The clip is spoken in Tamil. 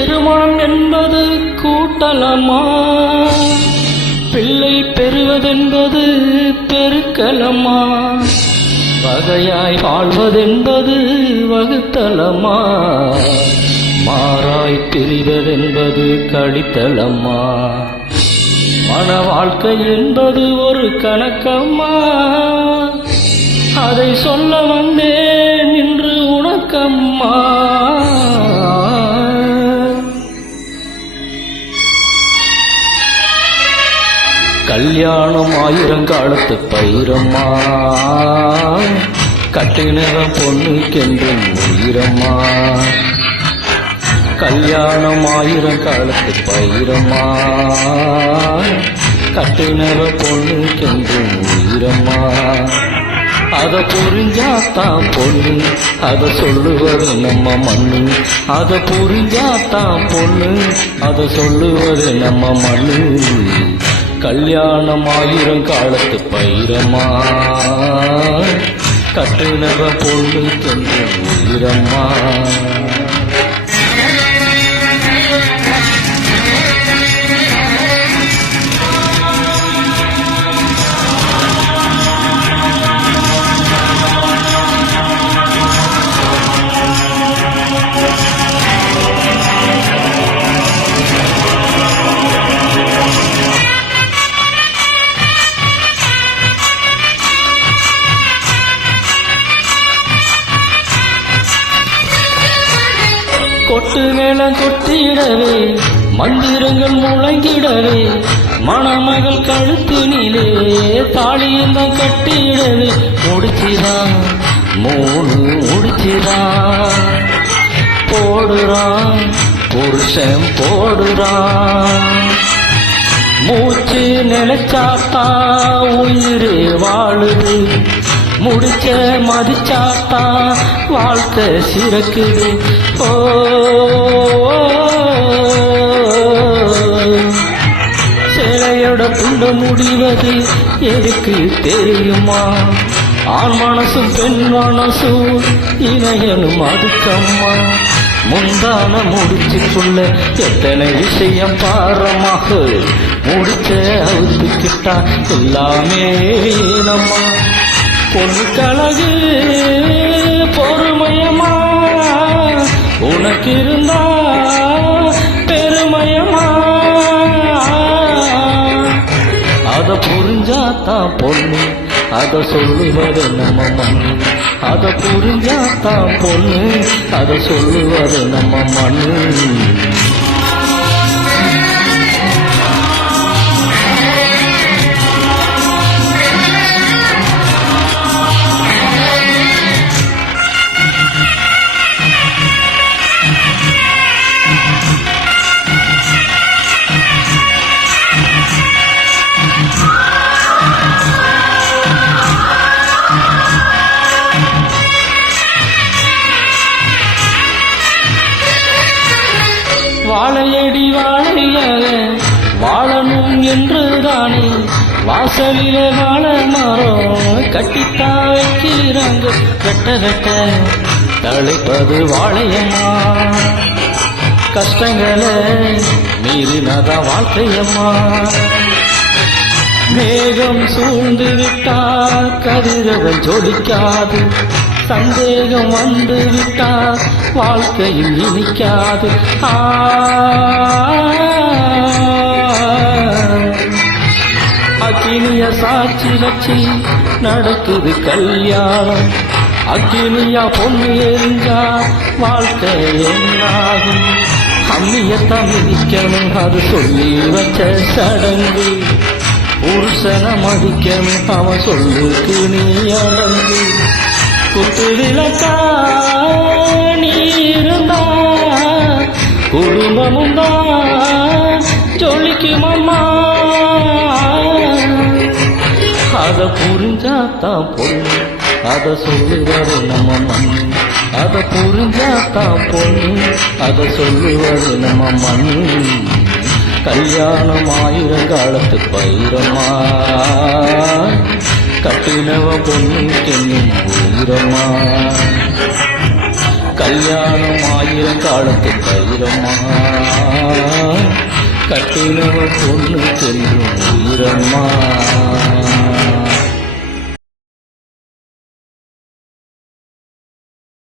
திருமணம் என்பது கூட்டலமா, பிள்ளை பெறுவதென்பது பெருக்கலமா, வகையாய் வாழ்வதென்பது வகுத்தலமா, மாறாய் பிரிவதென்பது கடித்தலமா, மன வாழ்க்கை என்பது ஒரு கணக்கம்மா, அதை சொல்ல வந்தேன் இன்று உனக்கம்மா. கல்யாணம் ஆயிரங்காலத்து பயிரம்மா, கட்டினவன் பொண்ணுக்கென்றும் உயிரம்மா. கல்யாணம் ஆயிரங்காலத்து பயிரம்மா, கட்டினவன் பொண்ணுக்கென்றும் உயிரம்மா. அத புரிஞ்சாத்தான் பொண்ணு, அத சொல்லுவது நம்ம மண்ணு. அத புரிஞ்சாத்தான் பொண்ணு, அத சொல்லுவது நம்ம மண்ணு. கல்யாணம் ஆயிரங்காலத்து பயிரம்மா, கட்டினவ பொண்ணுக்கென்று உயிரம்மா. கொட்டு மேளம் கொட்டிடவே, மந்திரங்கள் முழங்கிடவே, மணமகள் கழுத்தினிலே தாலியந்தான் கட்டிடவே, முடிச்சிதான் 3 முடிச்சிதான் போடுறான் புருஷன் போடுறான். மூச்சு நினைச்சாத்தா உயிரே வாழுது, முடிச்ச மதிச்சாத்தா வாழ்க்கை சிறக்குது. ஓ சேலையோட புண்ட முடிவது எதுக்கு தெரியுமா? ஆண் மனசும் பெண் மனசும் இணையனும் அதுக்கம்மா. முந்தான முடிச்சுக்குள்ள எத்தனை விஷயம் பாரமாக, முடிச்ச அவுத்துக்கிட்டா எல்லாமே நம்மா. பொண்ணுக்கழகு பொறுமையமா, உனக்கு இருந்தா பெருமையமா. அத புரிஞ்சாத்தான் பொண்ணு, அத சொல்லுவது நம்ம மண்ணு. அத புரிஞ்சாத்தான் பொண்ணு, அத சொல்லுவது நம்ம மண்ணு. வாழையடி வாழையாக வாழணும் என்றுதானே வாசலிலே வாழை மரம் கட்டித்தா வைக்கிறாங்க. வெட்ட வெட்ட தழைப்பது வாழையம்மா, கஷ்டங்களை மீறினதான் வாழ்க்கையம்மா. மேகம் சூழ்ந்து விட்டா கதிரவன் ஜொலிக்காது, சந்தேகம் வந்து விட்டா வாழ்க்கையில் இனிக்காது. அக்கினிய சாட்சி வச்சு நடக்குது கல்யாணம், அக்கினியா பொண்ணு எரிஞ்சா வாழ்க்கை என்னாகும். அம்மியத்தான் மிதிக்கணும் அது சொல்லி வச்ச சடங்கு, புருஷனை மதிக்கணும் அவன் சொல்லுக்கு நீ அடங்கு. குத்து விளக்கா நீ இருந்தா குடும்பமும் தான் ஜொலிக்குமம்மா. அத புரிஞ்சாத்தான் பொண்ணு, அத சொல்லுவது நம்ம மண்ணு. அத புரிஞ்சாத்தான் பொண்ணு, அத சொல்லுவது நம்ம மண்ணு. கல்யாணம் ஆயிரங்காலத்து பயிரம்மா, கட்டினவ பொண்ணுக்கென்னும் உயிரம்மா. கல்யாணம் 1000 காலத்து பயிரம்மா கட்டினவ பொண்ணு செல்லும் உயிரம்மா